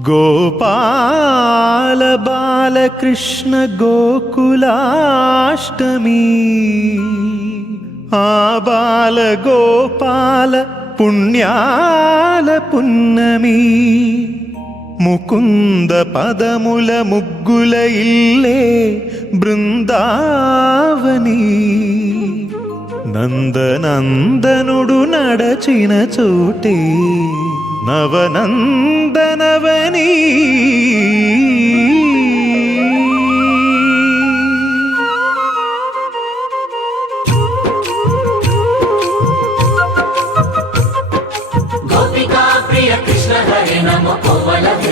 गोपाल बालकृष्ण गोकुलाष्टमी आबाल गोपाल पुण्याल पुन्नमी मुकुंद पदमुल मुग्गुल इल्ले बृन्दावनी നന്ദനന്ദനൊടു നടച്ചിന ചൂട്ടി നവനന്ദനവനീ ഗോപിക പ്രിയ കൃഷ്ണ ഹരി നമ്മ പോവലേ